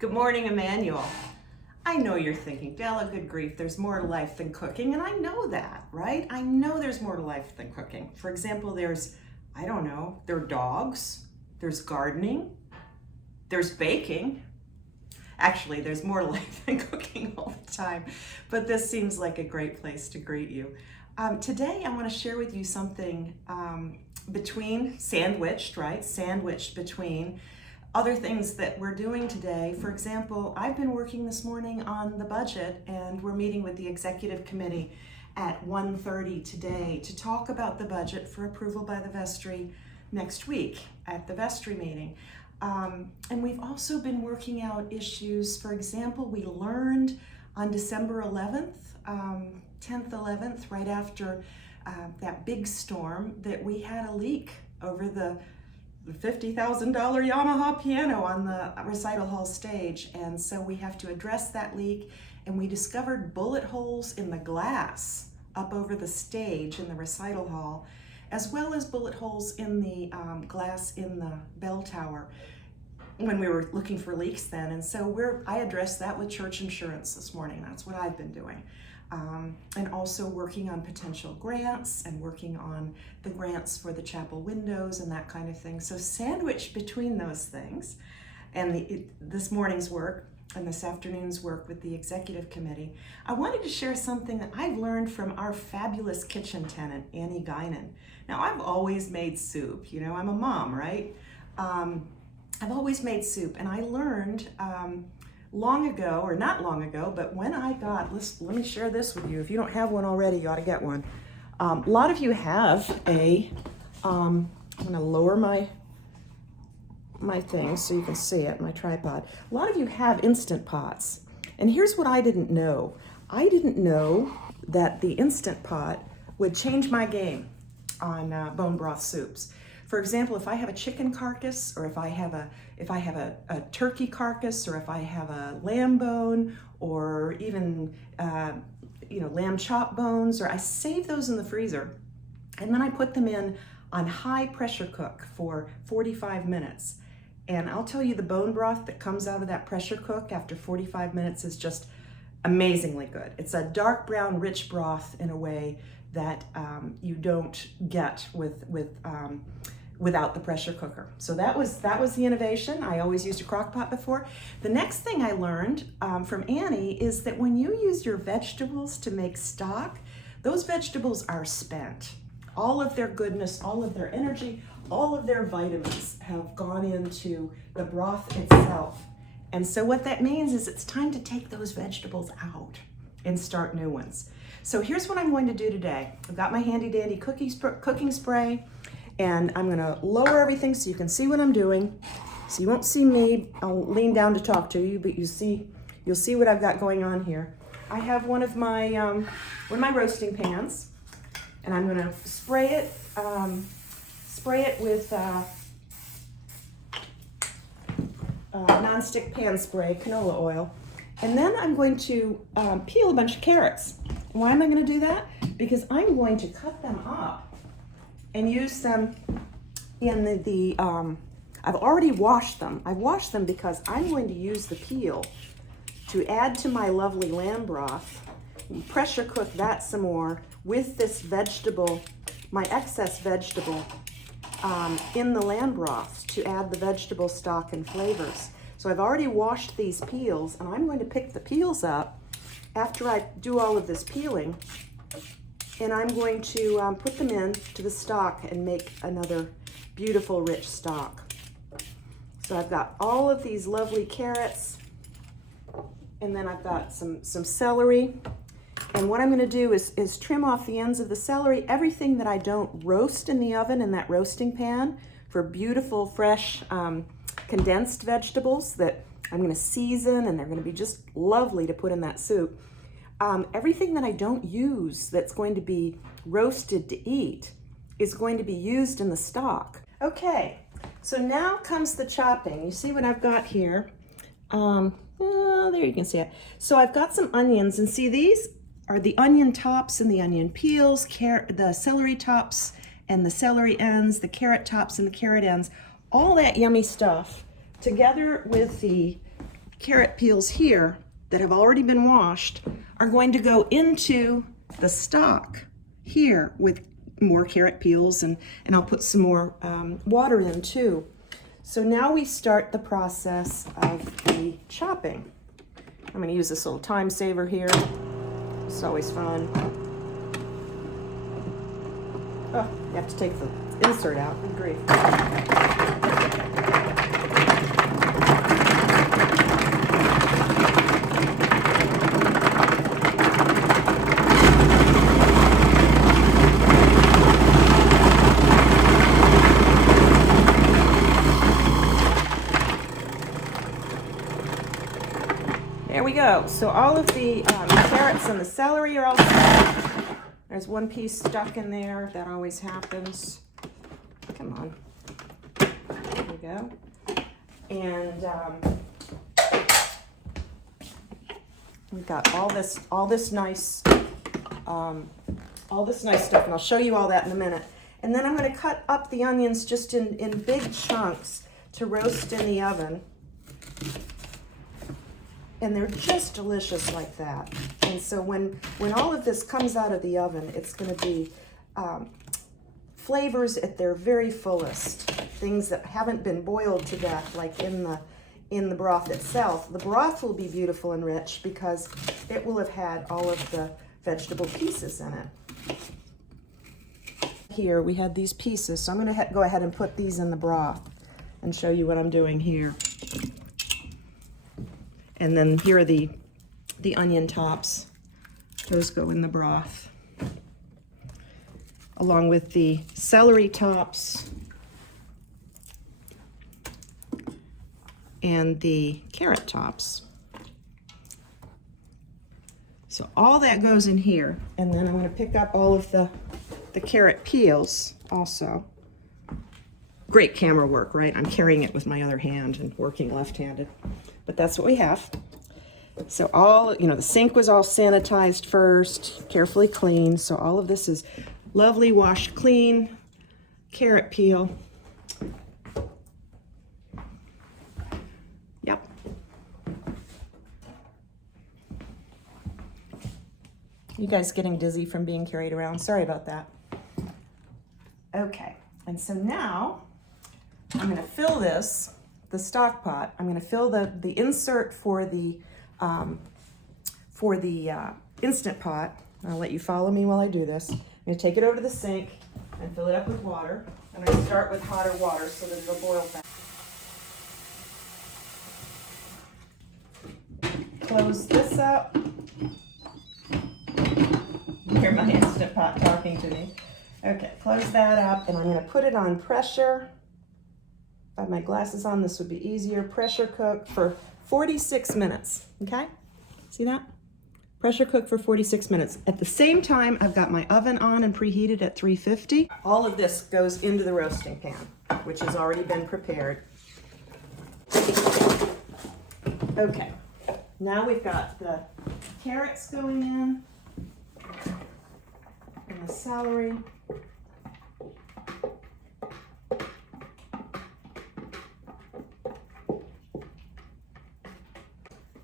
Good morning, Emmanuel. I know you're thinking, Della, good grief, there's more to life than cooking, and I know that, right? I know there's more to life than cooking. For example, there are dogs, there's gardening, there's baking. Actually, there's more to life than cooking all the time, but this seems like a great place to greet you. Today, I want to share with you something sandwiched between other things that we're doing today. For example, I've been working this morning on the budget, and we're meeting with the executive committee at 1:30 today to talk about the budget for approval by the vestry next week at the vestry meeting. And we've also been working out issues. For example, we learned on December 11th, 10th, 11th, right after that big storm, that we had a leak over the $50,000 Yamaha piano on the recital hall stage. And so we have to address that leak. And we discovered bullet holes in the glass up over the stage in the recital hall, as well as bullet holes in the glass in the bell tower when we were looking for leaks then. And so I addressed that with church insurance this morning. That's what I've been doing. And also working on potential grants and working on the grants for the chapel windows and that kind of thing. So sandwiched between those things and this morning's work and this afternoon's work with the executive committee, I wanted to share something that I've learned from our fabulous kitchen tenant, Annie Guinan. Now, I've always made soup. I'm a mom, right? I've always made soup, and I learned long ago, or not long ago, but when I got, let me share this with you. If you don't have one already, you ought to get one. A lot of you have I'm gonna lower my thing so you can see it, my tripod. A lot of you have Instant Pots. And here's what I didn't know. I didn't know that the Instant Pot would change my game on bone broth soups. For example, if I have a chicken carcass, or if I have a turkey carcass, or if I have a lamb bone, or even lamb chop bones, or I save those in the freezer, and then I put them in on high pressure cook for 45 minutes. And I'll tell you, the bone broth that comes out of that pressure cook after 45 minutes is just amazingly good. It's a dark brown, rich broth in a way that you don't get without the pressure cooker. So that was the innovation. I always used a crock pot before. The next thing I learned from Annie is that when you use your vegetables to make stock, those vegetables are spent. All of their goodness, all of their energy, all of their vitamins have gone into the broth itself. And so what that means is it's time to take those vegetables out and start new ones. So here's what I'm going to do today. I've got my handy dandy cooking spray, and I'm gonna lower everything so you can see what I'm doing. So you won't see me. I'll lean down to talk to you, but you'll see what I've got going on here. I have one of my roasting pans, and I'm gonna spray it with nonstick pan spray, canola oil. And then I'm going to peel a bunch of carrots. Why am I gonna do that? Because I'm going to cut them up and use them in I've already washed them. I've washed them because I'm going to use the peel to add to my lovely lamb broth, pressure cook that some more with this vegetable, my excess vegetable, in the lamb broth to add the vegetable stock and flavors. So I've already washed these peels, and I'm going to pick the peels up after I do all of this peeling, and I'm going to put them in to the stock and make another beautiful, rich stock. So I've got all of these lovely carrots, and then I've got some celery. And what I'm going to do is trim off the ends of the celery, everything that I don't roast in the oven in that roasting pan for beautiful, fresh, condensed vegetables that I'm going to season, and they're going to be just lovely to put in that soup. Everything that I don't use that's going to be roasted to eat is going to be used in the stock. Okay, so now comes the chopping. You see what I've got here? There you can see it. So I've got some onions, and see, these are the onion tops and the onion peels, the celery tops and the celery ends, the carrot tops and the carrot ends, all that yummy stuff together with the carrot peels here that have already been washed are going to go into the stock here with more carrot peels, and I'll put some more water in too. So now we start the process of the chopping. I'm going to use this little time saver here. It's always fun. Oh, you have to take the insert out. Good grief. There we go. So all of the carrots and the celery are all set. There's one piece stuck in there. That always happens. Come on. There we go. And we've got all this nice stuff, and I'll show you all that in a minute. And then I'm going to cut up the onions just in big chunks to roast in the oven. And they're just delicious like that. And so when all of this comes out of the oven, it's going to be flavors at their very fullest. Things that haven't been boiled to death, like in the broth itself. The broth will be beautiful and rich because it will have had all of the vegetable pieces in it. Here we had these pieces, so I'm going to go ahead and put these in the broth and show you what I'm doing here. And then here are the onion tops. Those go in the broth, along with the celery tops and the carrot tops. So all that goes in here, and then I'm going to pick up all of the carrot peels also. Great camera work, right? I'm carrying it with my other hand and working left-handed. But that's what we have. So all, the sink was all sanitized first, carefully cleaned. So all of this is lovely, washed clean carrot peel. Yep. You guys getting dizzy from being carried around? Sorry about that. Okay, and so now I'm going to fill the stock pot. I'm going to fill the insert for the Instant Pot. I'll let you follow me while I do this. I'm going to take it over to the sink and fill it up with water. I'm going to start with hotter water so that it'll boil fast. Close this up. You hear my Instant Pot talking to me. Okay, close that up, and I'm going to put it on pressure. If I had my glasses on, this would be easier. Pressure cook for 46 minutes, okay? See that? Pressure cook for 46 minutes. At the same time, I've got my oven on and preheated at 350. All of this goes into the roasting pan, which has already been prepared. Okay, now we've got the carrots going in and the celery.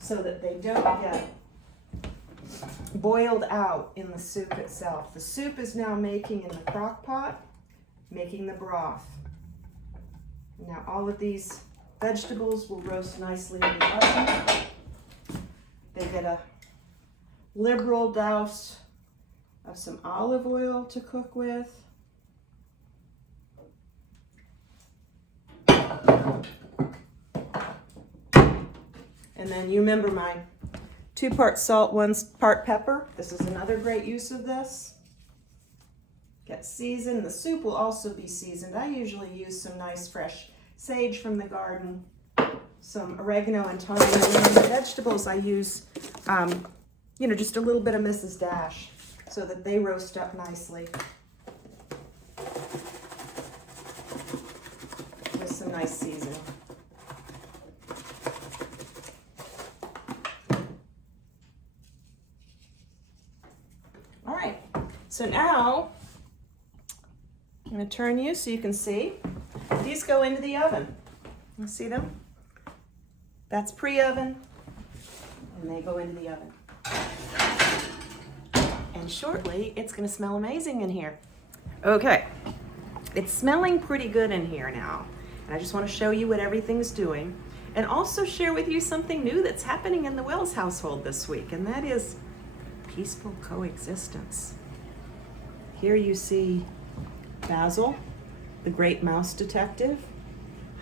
So that they don't get boiled out in the soup itself. The soup is now making in the crock pot, making the broth. Now all of these vegetables will roast nicely in the oven. They get a liberal douse of some olive oil to cook with. And then you remember my 2-part salt, 1 part pepper. This is another great use of this. Get seasoned. The soup will also be seasoned. I usually use some nice fresh sage from the garden, some oregano and thyme. And then the vegetables I use, just a little bit of Mrs. Dash so that they roast up nicely with some nice seasoning. So now, I'm going to turn you so you can see. These go into the oven. You see them? That's pre-oven, and they go into the oven. And shortly, it's gonna smell amazing in here. Okay, it's smelling pretty good in here now. And I just wanna show you what everything's doing, and also share with you something new that's happening in the Wells household this week, and that is peaceful coexistence. Here you see Basil, the great mouse detective,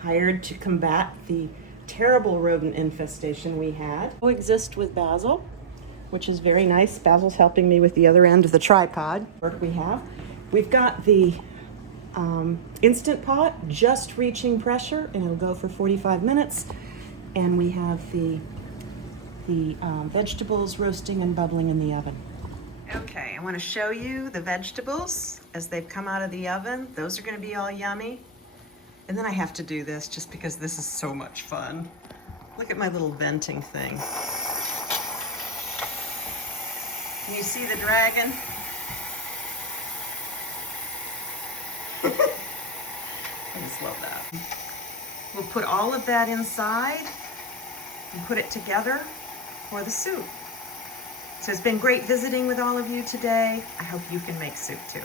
hired to combat the terrible rodent infestation we had. Coexist with Basil, which is very nice. Basil's helping me with the other end of the tripod. What do we have? We've got the Instant Pot just reaching pressure, and it'll go for 45 minutes. And we have the vegetables roasting and bubbling in the oven. Okay, I want to show you the vegetables as they've come out of the oven. Those are going to be all yummy. And then I have to do this just because this is so much fun. Look at my little venting thing. Can you see the dragon? I just love that. We'll put all of that inside and put it together for the soup. So it's been great visiting with all of you today. I hope you can make soup too.